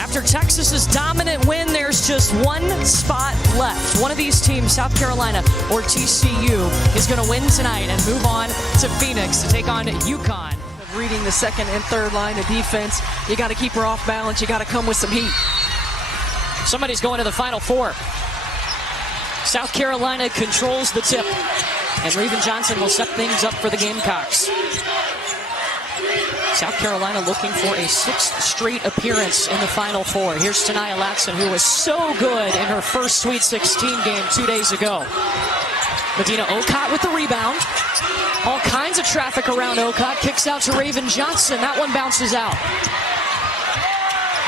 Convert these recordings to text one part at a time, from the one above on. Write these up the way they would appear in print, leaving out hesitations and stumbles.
After Texas's dominant win, there's just one spot left. One of these teams, South Carolina or TCU, is going to win tonight and move on to Phoenix to take on UConn. Reading the second and third line of defense, you got to keep her off balance. You got to come with some heat. Somebody's going to the Final Four. South Carolina controls the tip, and Raven Johnson will set things up for the Gamecocks. South Carolina looking for a 6th straight appearance in the Final Four. Here's Tania Latson, who was so good in her first Sweet 16 game 2 days ago. Medina Okot with the rebound. All kinds of traffic around Okot. Kicks out to Raven Johnson. That one bounces out.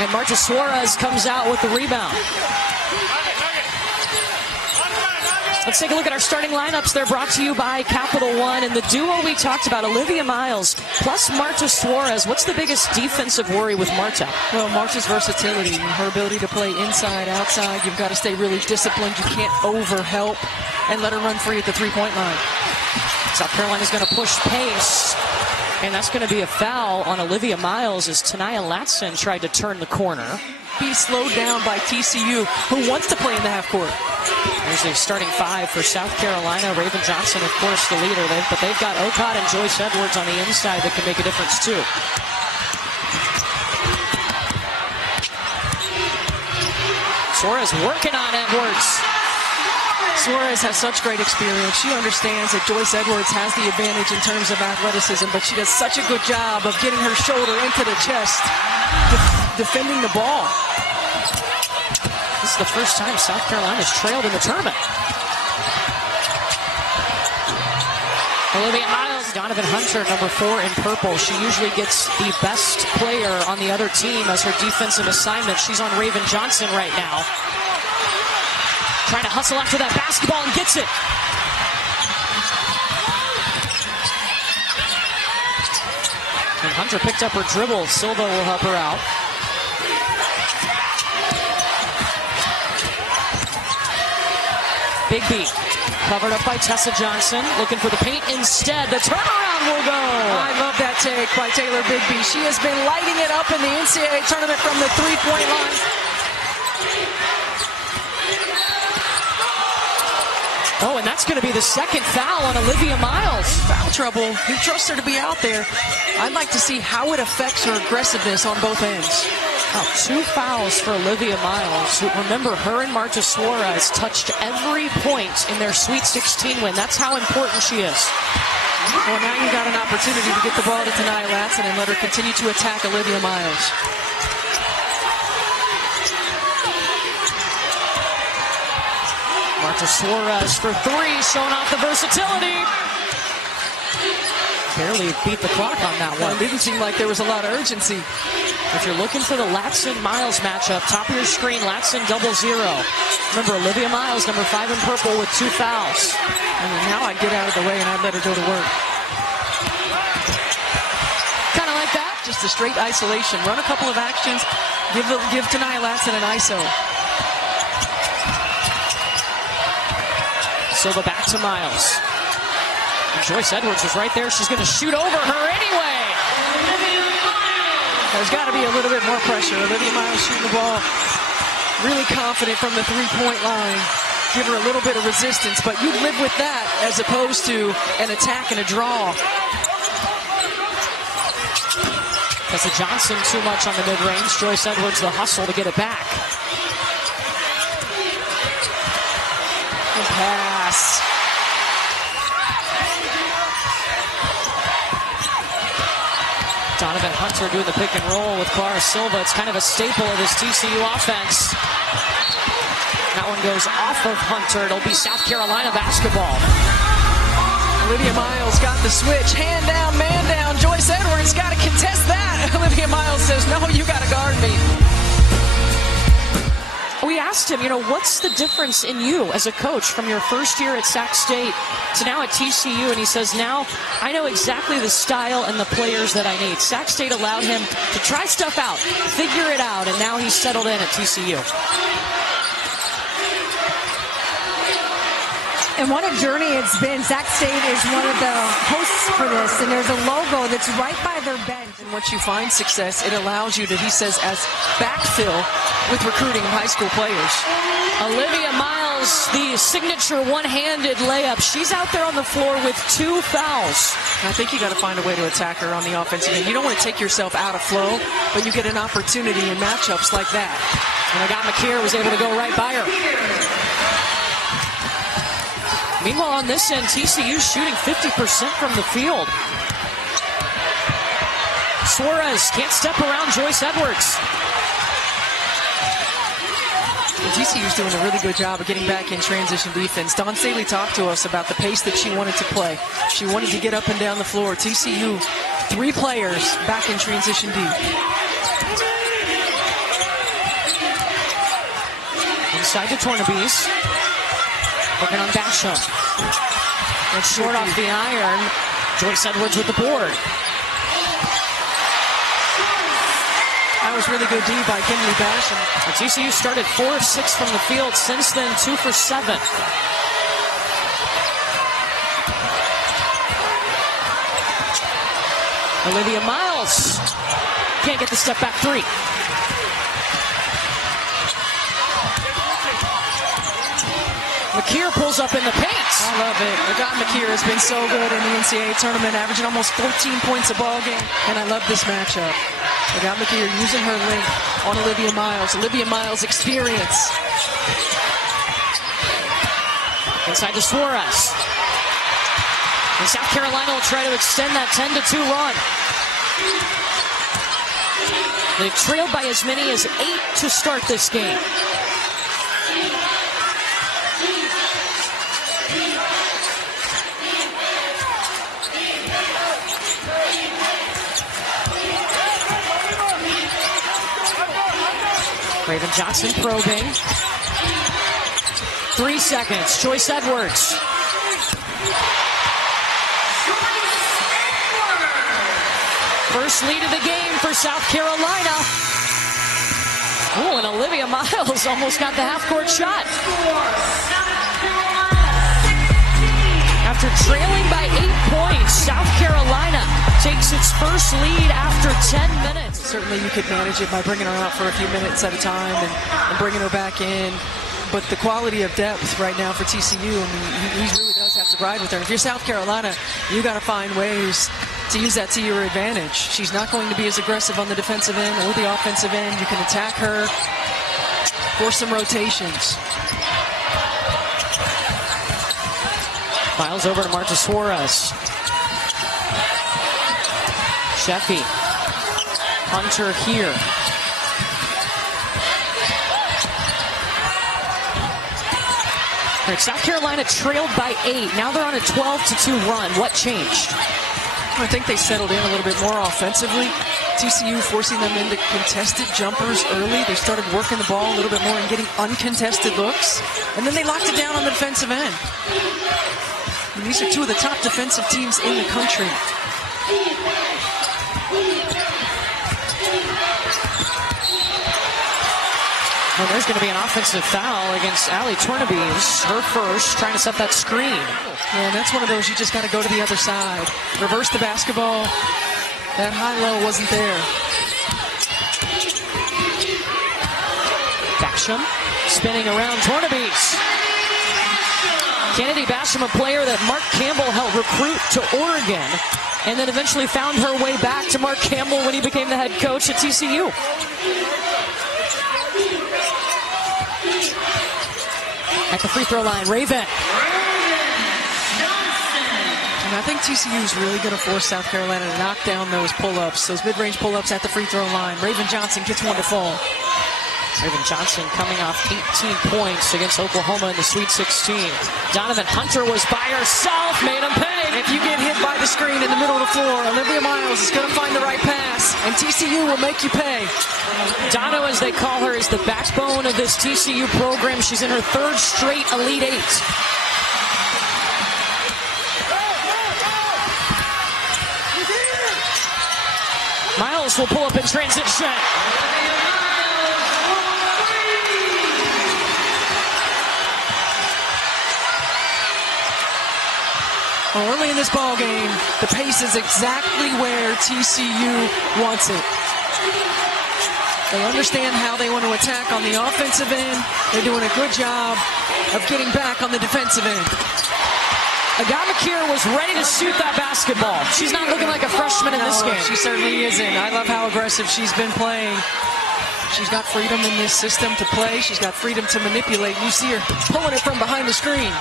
And Marta Suarez comes out with the rebound. Let's take a look at our starting lineups. They're brought to you by Capital One. And the duo we talked about, Olivia Miles plus Marta Suarez. What's the biggest defensive worry with Marta? Well, Marta's versatility, her ability to play inside, outside. You've got to stay really disciplined. You can't overhelp and let her run free at the three-point line. South Carolina's going to push pace. And that's going to be a foul on Olivia Miles as Tania Latson tried to turn the corner. Be slowed down by TCU, who wants to play in the half court. There's the starting 5 for South Carolina. Raven Johnson, of course, the leader. But they've got Okot and Joyce Edwards on the inside that can make a difference, too. Suarez working on Edwards. Suarez has such great experience. She understands that Joyce Edwards has the advantage in terms of athleticism, but she does such a good job of getting her shoulder into the chest, defending the ball. This is the first time South Carolina's trailed in the tournament. Olivia Miles, Donovan Hunter, number 4 in purple. She usually gets the best player on the other team as her defensive assignment. She's on Raven Johnson right now. Trying to hustle after that basketball and gets it. And Hunter picked up her dribble. Silva will help her out. Bigby covered up by Tessa Johnson, looking for the paint instead. The turnaround will go. I love that take by Taylor Bigby. She has been lighting it up in the NCAA tournament from the three-point line. Oh, and that's going to be the second foul on Olivia Miles. Foul trouble. You trust her to be out there. I'd like to see how it affects her aggressiveness on both ends. Oh, 2 fouls for Olivia Miles. Remember, her and Marta Suarez touched every point in their Sweet 16 win. That's how important she is. Well, now you've got an opportunity to get the ball to Tania Latson and let her continue to attack Olivia Miles. Marta Suarez for 3, showing off the versatility. Barely beat the clock on that one. It didn't seem like there was a lot of urgency. If you're looking for the Latson-Miles matchup, top of your screen, Latson 0-0. Remember, Olivia Miles, number 5 in purple with 2 fouls. I mean, now I'd get out of the way and I'd let her go to work. Kind of like that. Just a straight isolation. Run a couple of actions. Give Tania Latson an ISO. Silva back to Miles. And Joyce Edwards is right there. She's going to shoot over her anyway. There's got to be a little bit more pressure. Olivia Miles shooting the ball really confident from the three-point line. Give her a little bit of resistance, but you live with that as opposed to an attack and a draw. Tessa Johnson too much on the mid-range. Joyce Edwards the hustle to get it back. And pass. Donovan Hunter doing the pick and roll with Clara Silva. It's kind of a staple of this TCU offense. That one goes off of Hunter. It'll be South Carolina basketball. Olivia Miles got the switch. Hand down, man down. Joyce Edwards got to contest that. Olivia Miles says, no, you got to guard me. We asked him, what's the difference in you as a coach from your first year at Sac State to now at TCU? And he says, now I know exactly the style and the players that I need. Sac State allowed him to try stuff out, figure it out, and now he's settled in at TCU. And what a journey it's been. Sac State is one of the hosts for this, and there's a logo that's right by their bench. And once you find success, it allows you to, he says, as backfill with recruiting of high school players. Olivia Miles, the signature one-handed layup. She's out there on the floor with 2 fouls. And I think you got to find a way to attack her on the offensive end. You don't want to take yourself out of flow, but you get an opportunity in matchups like that. And Agot Makeer was able to go right by her. Meanwhile, on this end, TCU shooting 50% from the field. Suarez can't step around Joyce Edwards. And TCU's doing a really good job of getting back in transition defense. Dawn Staley talked to us about the pace that she wanted to play. She wanted to get up and down the floor. TCU, 3 players back in transition deep. Inside to Tornabese. Working on Basham. And short off the iron. Joyce Edwards with the board. That was really good D by Kinley Basham. And TCU started 4 of 6 from the field. Since then, 2 for 7. Olivia Miles can't get the step back 3. Makeer pulls up in the paint. I love it. Agot Makeer has been so good in the NCAA Tournament, averaging almost 14 points a ball game. And I love this matchup. Agot Makeer using her length on Olivia Miles. Olivia Miles' experience. Inside to Suarez. And South Carolina will try to extend that 10-2 run. They've trailed by as many as 8 to start this game. Raven Johnson probing. 3 seconds. Joyce Edwards. First lead of the game for South Carolina. Oh, and Olivia Miles almost got the half-court shot. After trailing by 8 points, South Carolina takes its first lead after 10 minutes. Certainly you could manage it by bringing her out for a few minutes at a time and bringing her back in. But the quality of depth right now for TCU, I mean, he really does have to ride with her. If you're South Carolina, you got to find ways to use that to your advantage. She's not going to be as aggressive on the defensive end or the offensive end. You can attack her, force some rotations. Miles over to Marta Suarez. Sheffy. Hunter here. All right, South Carolina trailed by 8. Now they're on a 12-2 run. What changed? I think they settled in a little bit more offensively. TCU forcing them into contested jumpers early. They started working the ball a little bit more and getting uncontested looks. And then they locked it down on the defensive end. And these are 2 of the top defensive teams in the country. Well, there's going to be an offensive foul against Allie Tornabese. Her first, trying to set that screen. And that's one of those you just got to go to the other side. Reverse the basketball. That high-low wasn't there. Basham spinning around Tornabese. Kennedy Basham, a player that Mark Campbell helped recruit to Oregon, and then eventually found her way back to Mark Campbell when he became the head coach at TCU. At the free throw line, Raven. And I think TCU is really going to force South Carolina to knock down those pull-ups, those mid-range pull-ups at the free throw line. Raven Johnson gets one to fall. Raven Johnson coming off 18 points against Oklahoma in the Sweet 16. Donovan Hunter was by herself, made him pay. If you get hit by the screen in the middle of the floor, Olivia Miles is going to find the right pass, and TCU will make you pay. Dono, as they call her, is the backbone of this TCU program. She's in her 3rd straight Elite 8. Miles will pull up in transition. Well, early in this ball game, the pace is exactly where TCU wants it. They understand how they want to attack on the offensive end. They're doing a good job of getting back on the defensive end. Agot Makeer was ready to shoot that basketball. She's not looking like a freshman in this game. She certainly isn't. I love how aggressive she's been playing. She's got freedom in this system to play. She's got freedom to manipulate. You see her pulling it from behind the screen.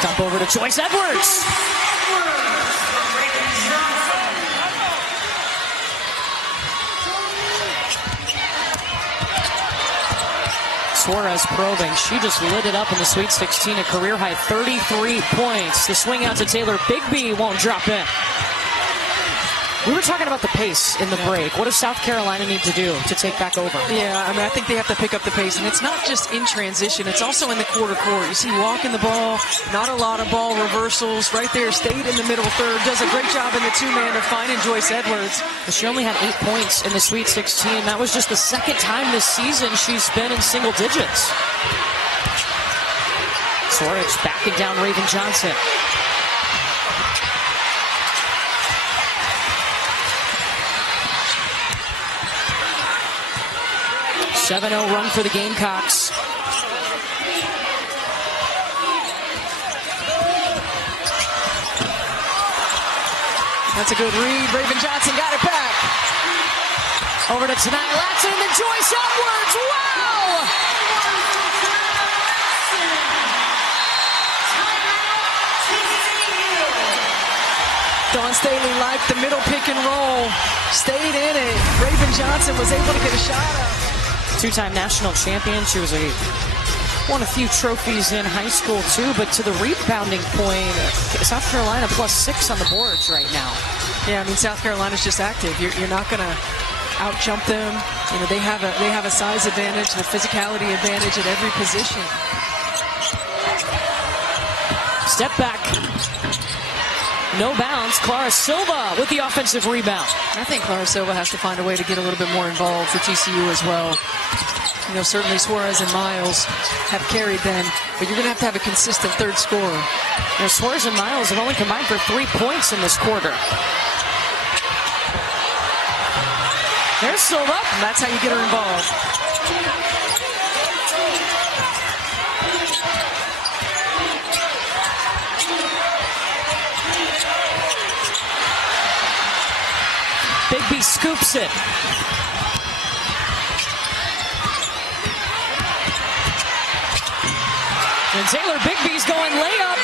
Dump over to Joyce Edwards. Suarez probing. She just lit it up in the Sweet 16, a career-high 33 points. The swing out to Taylor Bigby won't drop in. We were talking about the pace in the break. What does South Carolina need to do to take back over? Yeah, I mean, I think they have to pick up the pace, and it's not just in transition. It's also in the quarter court. You see walking the ball, not a lot of ball reversals. Right there, stayed in the middle third. Does a great job in the two-man of finding Joyce Edwards. She only had 8 points in the Sweet 16. That was just the second time this season she's been in single digits. Suarez backing down Raven Johnson. 7-0 run for the Gamecocks. That's a good read. Raven Johnson got it back. Over to Tanaya Latson and then Joyce Edwards. Wow! Dawn Staley liked the middle pick and roll. Stayed in it. Raven Johnson was able to get a shot up. Two-time national champion. She was won a few trophies in high school too, but to the rebounding point, South Carolina +6 on the boards right now. Yeah, I mean, South Carolina's just active. You're not going to out-jump them. You know, they have a size advantage, the physicality advantage at every position. Step back. No bounds. Clara Silva with the offensive rebound. I think Clara Silva has to find a way to get a little bit more involved for TCU as well. You know, certainly Suarez and Miles have carried them, but you're going to have a consistent third scorer. You know, Suarez and Miles have only combined for 3 points in this quarter. There's Silva. And that's how you get her involved. Bigby scoops it. And Taylor Bigby's going layup.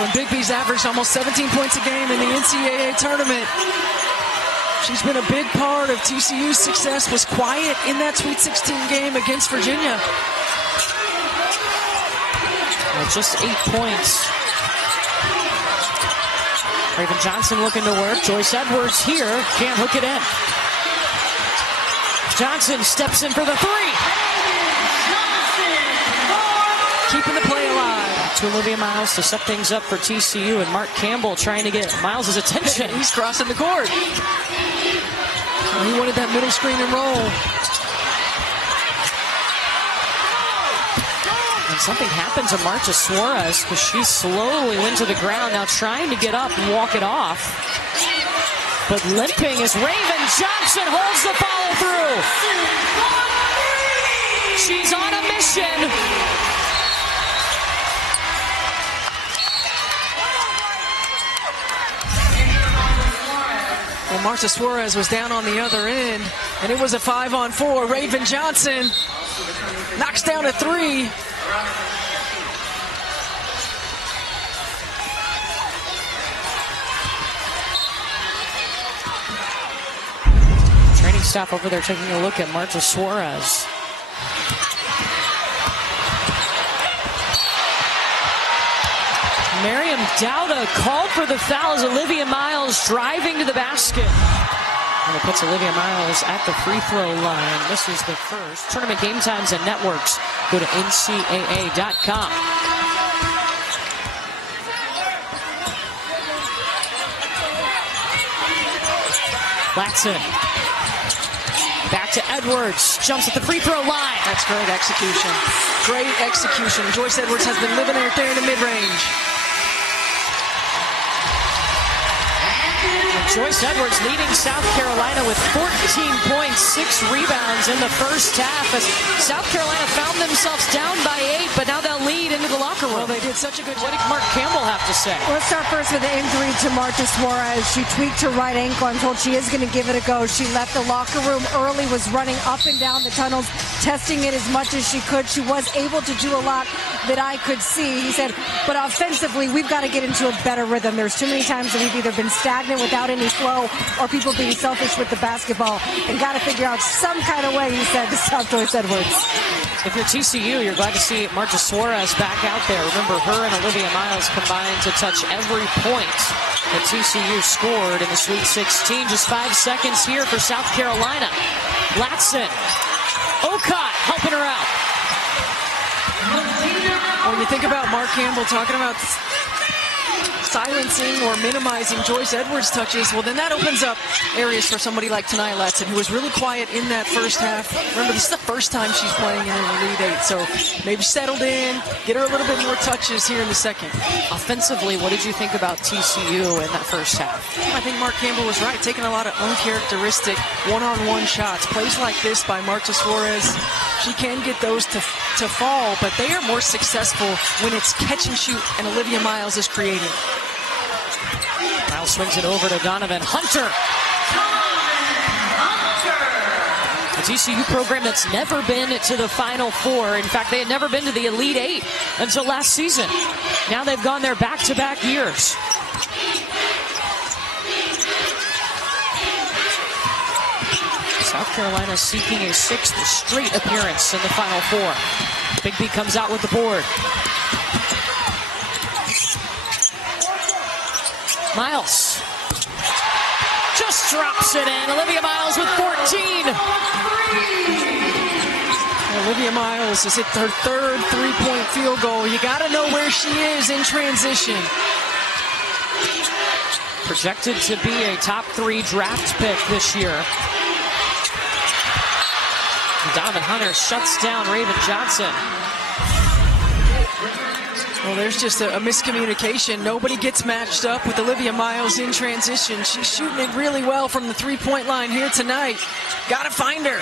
When Bigby's averaged almost 17 points a game in the NCAA Tournament. She's been a big part of TCU's success, was quiet in that Sweet 16 game against Virginia. Well, just 8 points. Raven Johnson looking to work. Joyce Edwards here. Can't hook it in. Johnson steps in for the three. Keeping the play alive. Back to Olivia Miles to set things up for TCU, and Mark Campbell trying to get Miles' attention. He's crossing the court. Well, he wanted that middle screen and roll. And something happened to Marta Suarez because she slowly went to the ground, now trying to get up and walk it off. But limping as Raven Johnson holds the follow through. She's on a mission. Well, Marta Suarez was down on the other end, and it was a 5-on-4. Raven Johnson knocks down a three. Training staff over there taking a look at Marta Suarez. Miriam Dowda called for the foul as Olivia Miles driving to the basket. And it puts Olivia Miles at the free throw line. This is the first. Tournament game times and networks. Go to ncaa.com. Latson. Back to Edwards. Jumps at the free throw line. That's great execution. Great execution. Joyce Edwards has been living right there in the mid-range. Joyce Edwards leading South Carolina with 14 points, 6 rebounds in the first half as South Carolina found themselves down by 8, but now they'll lead into the locker room. Well, they did such a good job. What did Mark Campbell have to say? Let's start first with the injury to Marta Suarez. She tweaked her right ankle. I'm told she is going to give it a go. She left the locker room early, was running up and down the tunnels, testing it as much as she could. She was able to do a lot that I could see. He said, but offensively, we've got to get into a better rhythm. There's too many times that we've either been stagnant without any flow or people being selfish with the basketball, and got to figure out some kind of way, he said, to stop Joyce Edwards. If you're TCU, you're glad to see Marta Suarez back out there. Remember, her and Olivia Miles combined to touch every point that TCU scored in the Sweet 16. Just 5 seconds here for South Carolina. Latson, Agot helping her out. When you think about Mark Campbell talking about silencing or minimizing Joyce Edwards' touches, well, then that opens up areas for somebody like Tania Latson, who was really quiet in that first half. Remember, this is the first time she's playing in an Elite Eight, so maybe settled in, get her a little bit more touches here in the second. Offensively, what did you think about TCU in that first half? I think Mark Campbell was right, taking a lot of uncharacteristic one-on-one shots. Plays like this by Marta Suarez, she can get those to fall, but they are more successful when it's catch and shoot and Olivia Miles is creating. Miles swings it over to Donovan Hunter. A TCU program that's never been to the Final Four. In fact, they had never been to the Elite Eight until last season. Now they've gone there back-to-back years. South Carolina seeking a 6th straight appearance in the Final Four. Big B comes out with the board. Miles just drops it in. Olivia Miles with 14. Olivia Miles has hit her 3rd three-point field goal. You got to know where she is in transition. Projected to be a top 3 draft pick this year. Donovan Hunter shuts down Raven Johnson. Well, there's just a miscommunication. Nobody gets matched up with Olivia Miles in transition. She's shooting it really well from the three-point line here tonight. Gotta find her.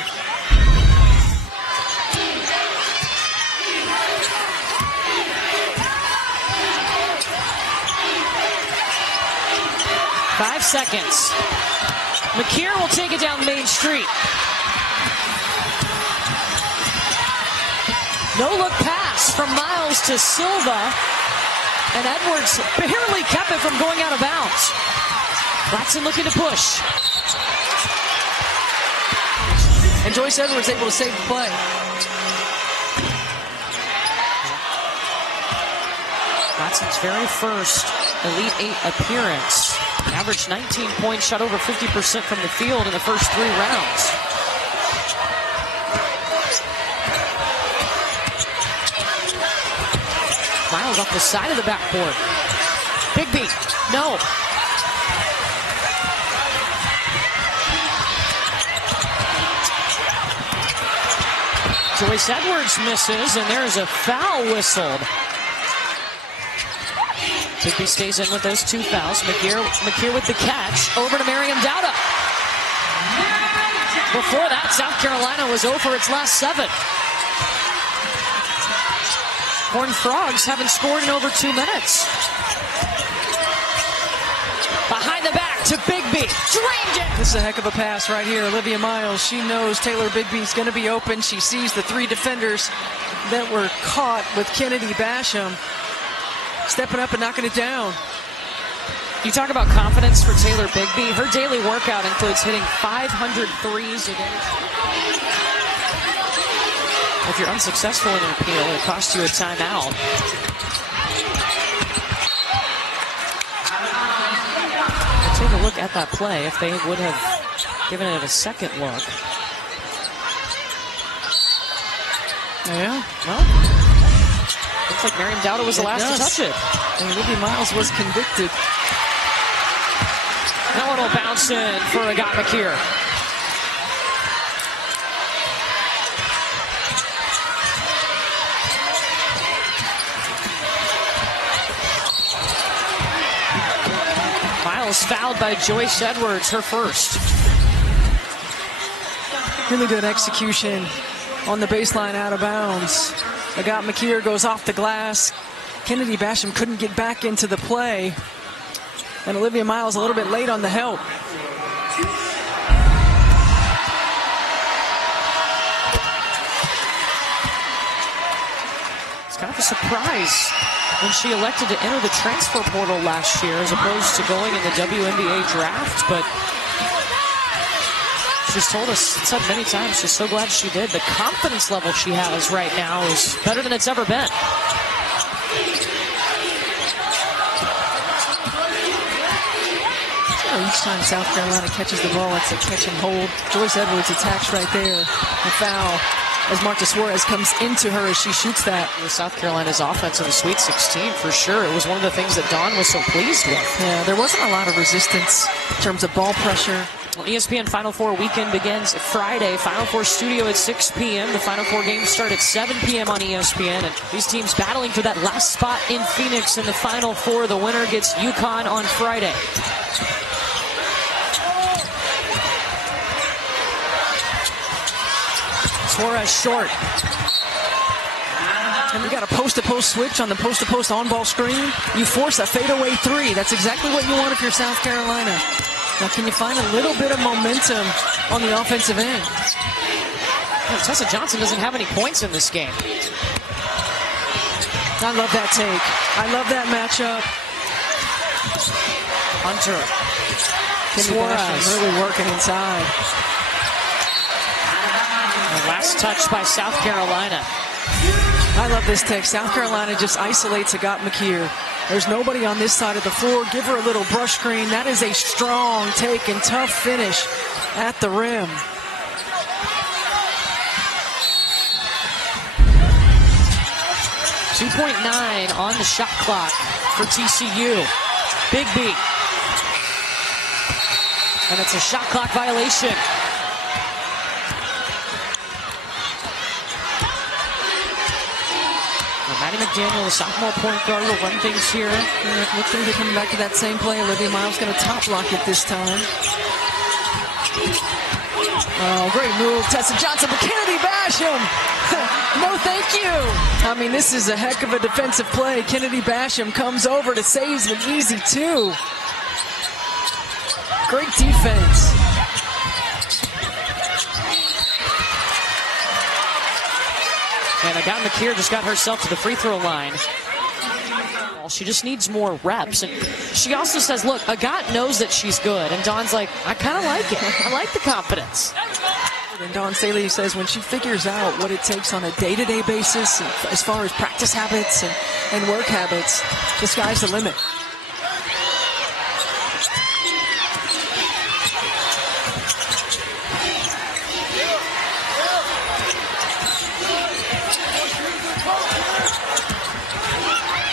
Five seconds. Makeer will take it down Main Street. No-look pass from Miles to Silva, and Edwards barely kept it from going out of bounds. Latson looking to push. And Joyce Edwards able to save the play. Latson's very first Elite Eight appearance. Averaged 19 points, shot over 50% from the field in the first 3 rounds. Miles off the side of the backboard. Big B, no. Joyce Edwards misses, and there's a foul whistled. Big B stays in with those 2 fouls. Makeer with the catch, over to Miriam Dowda. Before that, South Carolina was over its last 7. Horned Frogs haven't scored in over 2 minutes. Behind the back to Big B. Drained it. This is a heck of a pass right here. Olivia Miles, she knows Taylor Bigby's going to be open. She sees the 3 defenders that were caught with Kennedy Basham. Stepping up and knocking it down. You talk about confidence for Taylor Bigby. Her daily workout includes hitting 500 threes a day. If you're unsuccessful in an appeal, it costs you a timeout. We'll take a look at that play if they would have given it a second look. Yeah. Well, looks like Miriam Dowda was the last to touch it. And Olivia Miles was convicted. Now it'll bounce in for Agot Makeer. was fouled by Joyce Edwards, her first. Really good execution on the baseline out of bounds. Agot Makeer goes off the glass. Kennedy Basham couldn't get back into the play. And Olivia Miles a little bit late on the help. It's kind of a surprise when she elected to enter the transfer portal last year as opposed to going in the WNBA draft, but she's told us, said many times, she's so glad she did. The confidence level she has right now is better than it's ever been. Each time South Carolina catches the ball, it's a catch and hold. Joyce Edwards attacks right there. The foul as Marta Suarez comes into her as she shoots that. South Carolina's offense in the Sweet 16, for sure. It was one of the things that Dawn was so pleased with. Yeah, there wasn't a lot of resistance in terms of ball pressure. Well, ESPN Final Four weekend begins Friday. Final Four studio at 6 p.m. The Final Four games start at 7 p.m. on ESPN. And these teams battling for that last spot in Phoenix in the Final Four. The winner gets UConn on Friday. Suarez short. And we got a post-to-post switch on the post-to-post on-ball screen. You force a fadeaway three. That's exactly what you want if you're South Carolina. Now, can you find a little bit of momentum on the offensive end? Well, Tessa Johnson doesn't have any points in this game. I love that take. I love that matchup. Hunter. Suarez really working inside. The last touch by South Carolina. I love this take. South Carolina just isolates Agot Makeer. There's nobody on this side of the floor. Give her a little brush screen. That is a strong take and tough finish at the rim. .9 on the shot clock for TCU. Big beat. And it's a shot clock violation. Maddie McDaniel, the sophomore point guard, will run things here. Looks like they're coming back to that same play. Olivia Miles going to top block it this time. Oh, great move. Tessa Johnson, but Kennedy Basham. No, thank you. I mean, this is a heck of a defensive play. Kennedy Basham comes over to save an easy two. Great defense. And Agot Makeer just got herself to the free throw line. Well, she just needs more reps. And she also says, look, Agot knows that she's good. And Dawn's like, I kind of like it. I like the confidence. And Dawn Staley says when she figures out what it takes on a day-to-day basis, as far as practice habits and work habits, the sky's the limit.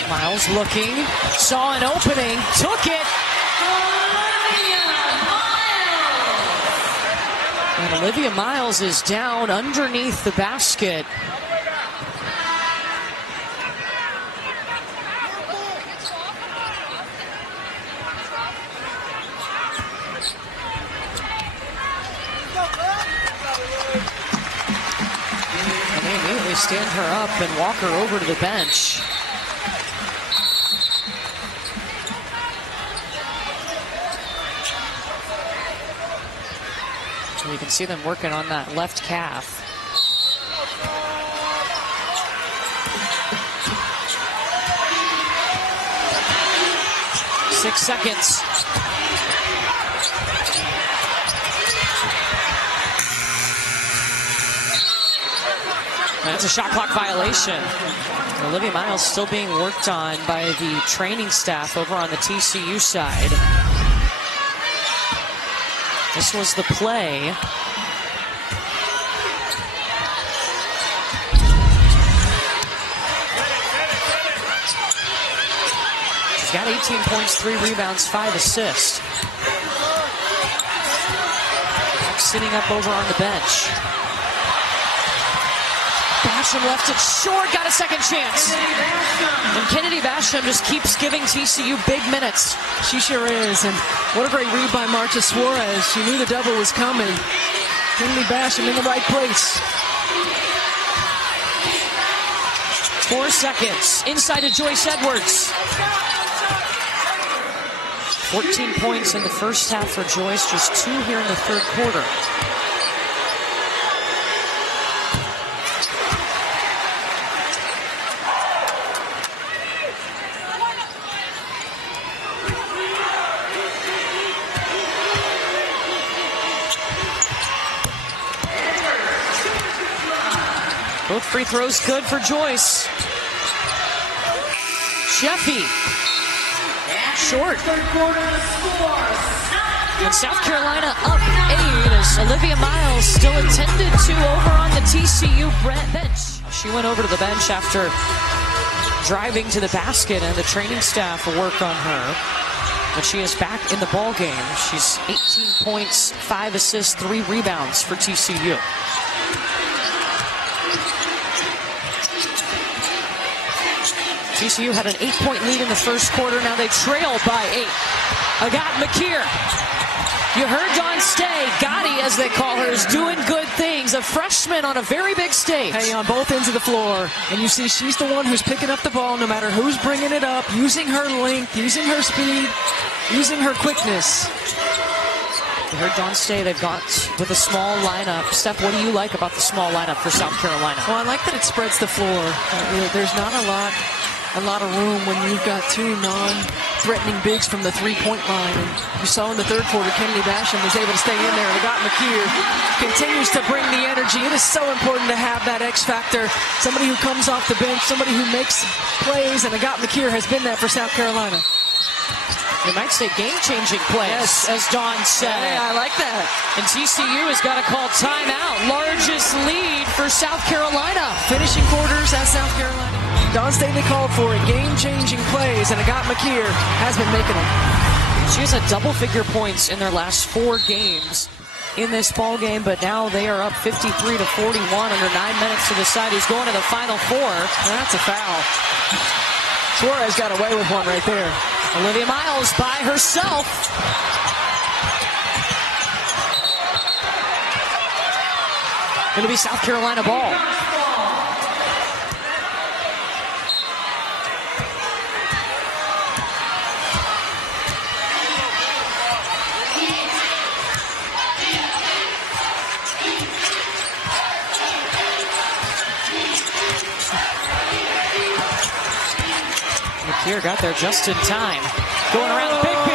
Miles looking, saw an opening, took it. And Olivia Miles is down underneath the basket. And they immediately stand her up and walk her over to the bench. You can see them working on that left calf. Six seconds. And it's a shot clock violation. And Olivia Miles still being worked on by the training staff over on the TCU side. This was the play. She's got 18 points, 3 rebounds, 5 assists. Sitting up over on the bench. Basham left it short, got a second chance. And Kennedy Basham just keeps giving TCU big minutes. She sure is, and what a great read by Marta Suarez. She knew the double was coming. Kennedy Basham in the right place. 4 seconds, inside to Joyce Edwards. 14 points in the first half for Joyce, just 2 here in the third quarter. Both free throws good for Joyce. Sheffy. Short. And South Carolina up 8 as Olivia Miles still attended to over on the TCU bench. She went over to the bench after driving to the basket, and the training staff worked on her. But she is back in the ball game. She's 18 points, 5 assists, 3 rebounds for TCU. TCU had an 8-point lead in the first quarter. Now they trail by 8. Agot Makeer. You heard Dawn Stay. Gotti, as they call her, is doing good things. A freshman on a very big stage. Hey, on both ends of the floor. And you see she's the one who's picking up the ball no matter who's bringing it up, using her length, using her speed, using her quickness. You heard Dawn Stay. They've got with a small lineup. Steph, what do you like about the small lineup for South Carolina? Well, I like that it spreads the floor. There's not a lot of room when you've got 2 non-threatening bigs from the three-point line. And you saw in the third quarter, Kennedy Basham was able to stay in there. And Agot Makeer continues to bring the energy. It is so important to have that X factor, somebody who comes off the bench, somebody who makes plays, and Agot Makeer has been that for South Carolina. You might say game-changing plays, yes, as Dawn said. Yeah, I like that. And TCU has got to call timeout. Largest lead for South Carolina. Finishing quarters at South Carolina. Dawn Staley called for it. Game-changing plays, and Agot Makeer has been making them. She has a double-figure points in their last 4 games in this ball game, but now they are up 53-41 under 9 minutes to decide who's going to the Final Four. That's a foul. Suarez got away with one right there. Olivia Miles by herself. Going to be South Carolina ball. Makeer got there just in time. Going around Big B.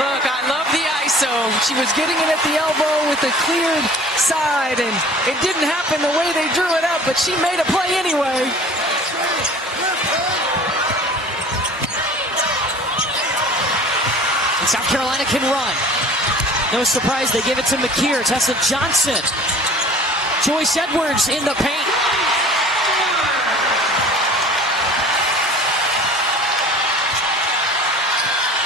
Look, I love the ISO. She was getting it at the elbow with the cleared side, and it didn't happen the way they drew it up, but she made a play anyway. And South Carolina can run. No surprise, they give it to Makeer. Tessa Johnson. Joyce Edwards in the paint.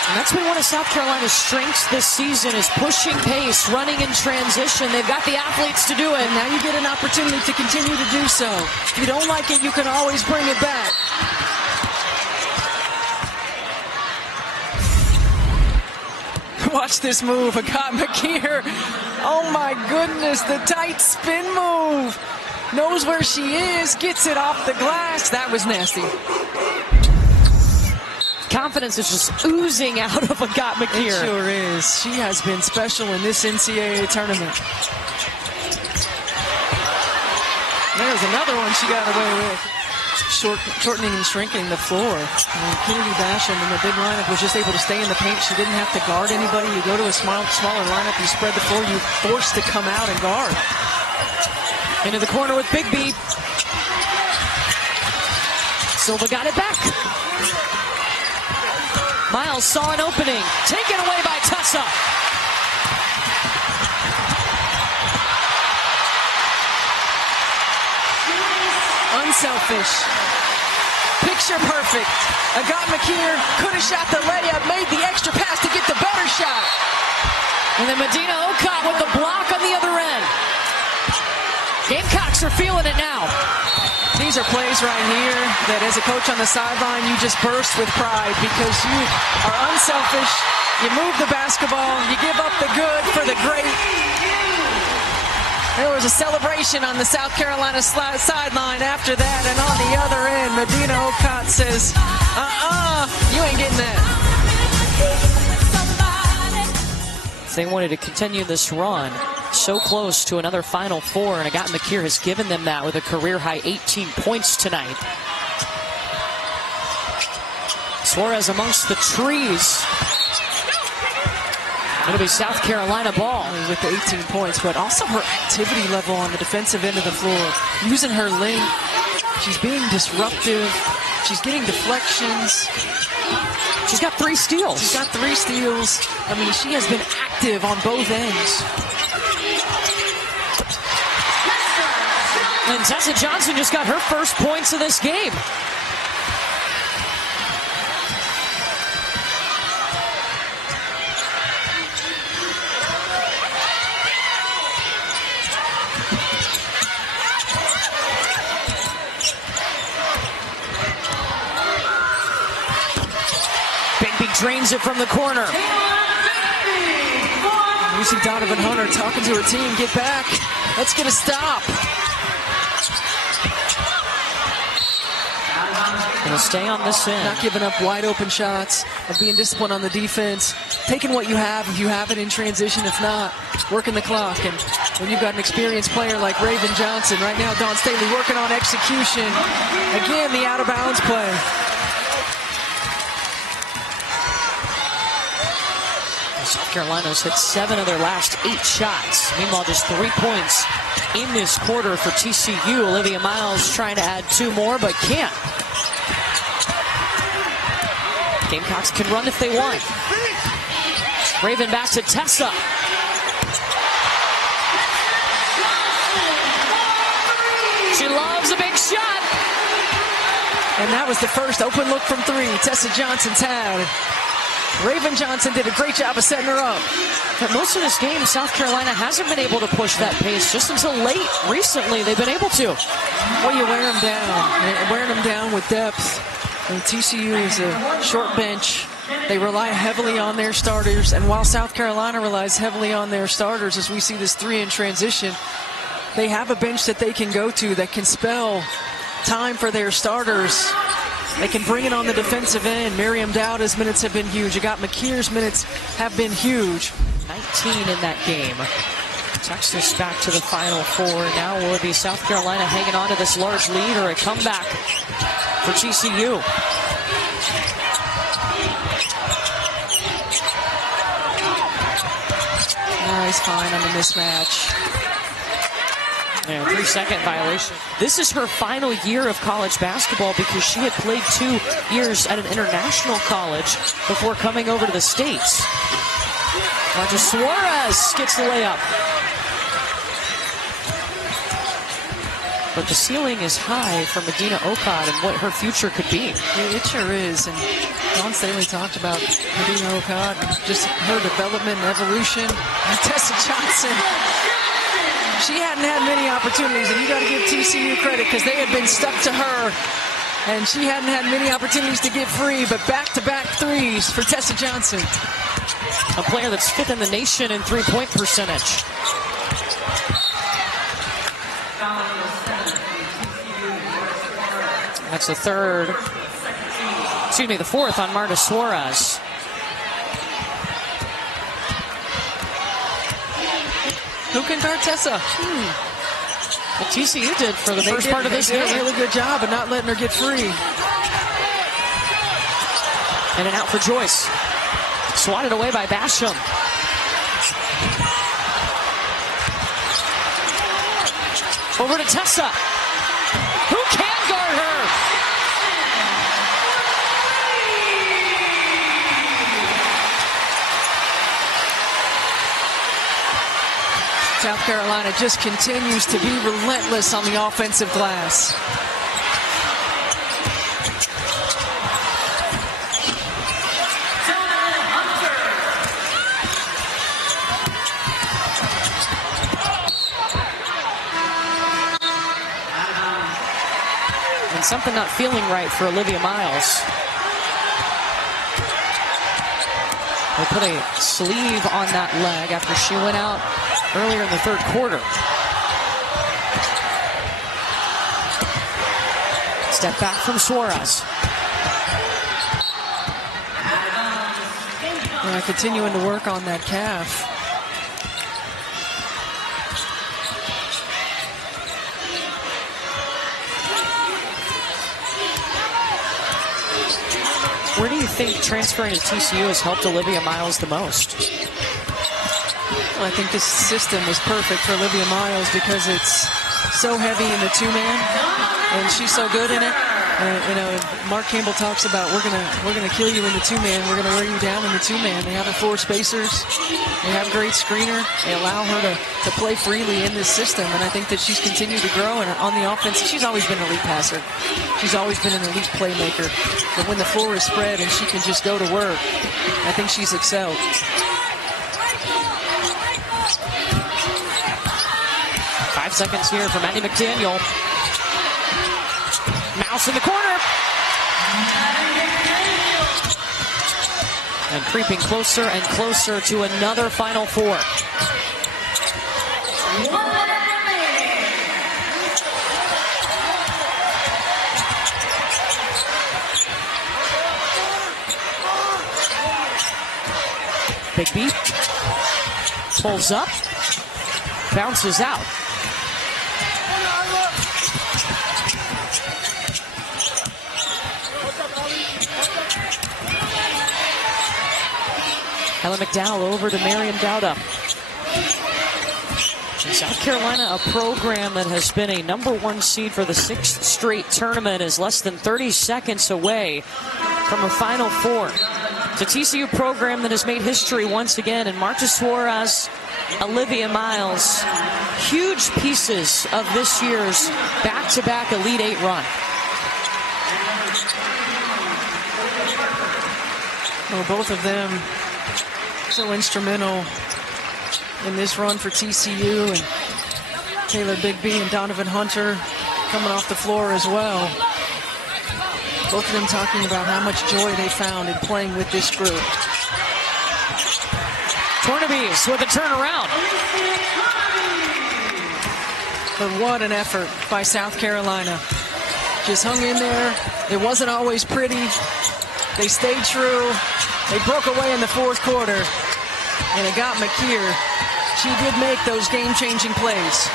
And that's been one of South Carolina's strengths this season, is pushing pace, running in transition. They've got the athletes to do it. And now you get an opportunity to continue to do so. If you don't like it, you can always bring it back. Watch this move. Agot Makeer. Oh my goodness, the tight spin move. Knows where she is, gets it off the glass. That was nasty. Confidence is just oozing out of Agot Makeer. It sure is. She has been special in this NCAA tournament. There's another one she got away with. Shortening and shrinking the floor. Kennedy Basham in the big lineup was just able to stay in the paint. She didn't have to guard anybody. You go to a smaller lineup, you spread the floor, you forced to come out and guard. Into the corner with Big B. Silva got it back. Miles saw an opening. Taken away by Tessa. Unselfish. Picture perfect. Agot Makeer could have shot the layup, made the extra pass to get the better shot. And then Medina Ocott with the block on the other end. are feeling it now. These are plays right here that as a coach on the sideline, you just burst with pride because you are unselfish. You move the basketball. You give up the good for the great. There was a celebration on the South Carolina sideline after that. And on the other end, Medina Agot says, you ain't getting that. If they wanted to continue this run, so close to another Final Four, and Agot Makeer has given them that with a career-high 18 points tonight. Suarez amongst the trees. It'll be South Carolina ball. With the 18 points, but also her activity level on the defensive end of the floor. Using her length. She's being disruptive. She's getting deflections. She's got 3 steals. She's got 3 steals. I mean, she has been active on both ends. And Tessa Johnson just got her first points of this game. Bigby drains it from the corner. You see Donovan Hunter talking to her team, get back. Let's get a stop. Gonna stay on this end. Not giving up wide open shots, of being disciplined on the defense, taking what you have if you have it in transition. If not, working the clock. And when you've got an experienced player like Raven Johnson, right now Dawn Staley working on execution. Again, the out of bounds play. South Carolina's hit 7 of their last 8 shots. Meanwhile, just 3 points in this quarter for TCU. Olivia Miles trying to add 2 more, but can't. Gamecocks can run if they want. Raven back to Tessa. She loves a big shot. And that was the first open look from 3 Tessa Johnson's had. Raven Johnson did a great job of setting her up. But most of this game, South Carolina hasn't been able to push that pace. Just until late recently, they've been able to. Well, you wear them down. Wearing them down with depth. And TCU is a short bench. They rely heavily on their starters. And while South Carolina relies heavily on their starters, as we see this 3 in transition, they have a bench that they can go to that can spell time for their starters. They can bring it on the defensive end. Miriam Dowda's minutes have been huge. Agot Makeer's minutes have been huge. 19 in that game. Texas back to the Final Four. Now will it be South Carolina hanging on to this large lead or a comeback for TCU? He's fine on the mismatch. Yeah, 3-second violation. This is her final year of college basketball because she had played 2 years at an international college before coming over to the States. Roger Suarez gets the layup. But the ceiling is high for Medina Agot and what her future could be. It sure is. And Dawn Staley talked about Medina Agot, just her development and evolution. And Tessa Johnson, she hadn't had many opportunities, and you got to give TCU credit because they had been stuck to her, and she hadn't had many opportunities to get free, but back-to-back threes for Tessa Johnson. A player that's 5th in the nation in three-point percentage. That's the 4th on Marta Suarez. Who can guard Tessa? Well, TCU did for the first part of this game. They did a really good job of not letting her get free. And an out for Joyce. Swatted away by Basham. Over to Tessa. Who can guard her? South Carolina just continues to be relentless on the offensive glass. something not feeling right for Olivia Miles. They put a sleeve on that leg after she went out earlier in the third quarter. Step back from Suarez. Continuing to work on that calf. Where do you think transferring to TCU has helped Olivia Miles the most? Well, I think this system was perfect for Olivia Miles because it's so heavy in the two-man, and she's so good in it. You know, Mark Campbell talks about we're gonna kill you in the two-man. We're gonna wear you down in the two-man. They have her four spacers. They have great screener. They allow her to play freely in this system, and I think that she's continued to grow. And on the offense, she's always been an elite passer. She's always been an elite playmaker. But when the floor is spread and she can just go to work, I think she's excelled. 5 seconds here for Maddie McDaniel. Mouse in the corner. And creeping closer and closer to another Final Four. Big beat. Pulls up. Bounces out. Helen McDowell over to Miriam Dowda. South Carolina, a program that has been a #1 seed for the 6th straight tournament, is less than 30 seconds away from a Final Four. It's a TCU program that has made history once again, and Marta Suarez, Olivia Miles, huge pieces of this year's back-to-back Elite Eight run. Well, both of them so instrumental in this run for TCU, and Taylor Bigby and Donovan Hunter coming off the floor as well. Both of them talking about how much joy they found in playing with this group. Tornabees with a turnaround. But what an effort by South Carolina. Just hung in there. It wasn't always pretty. They stayed true. They broke away in the fourth quarter. And Agot Makeer, she did make those game-changing plays.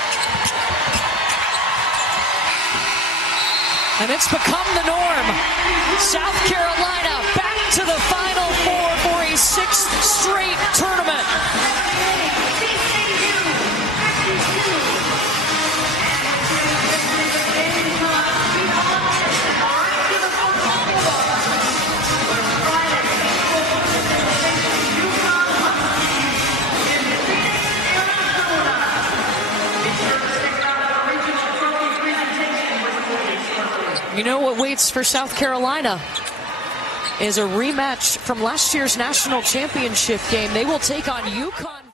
And it's become the norm. South Carolina back to the Final Four for a 6th straight tournament. You know what waits for South Carolina is a rematch from last year's national championship game. They will take on UConn.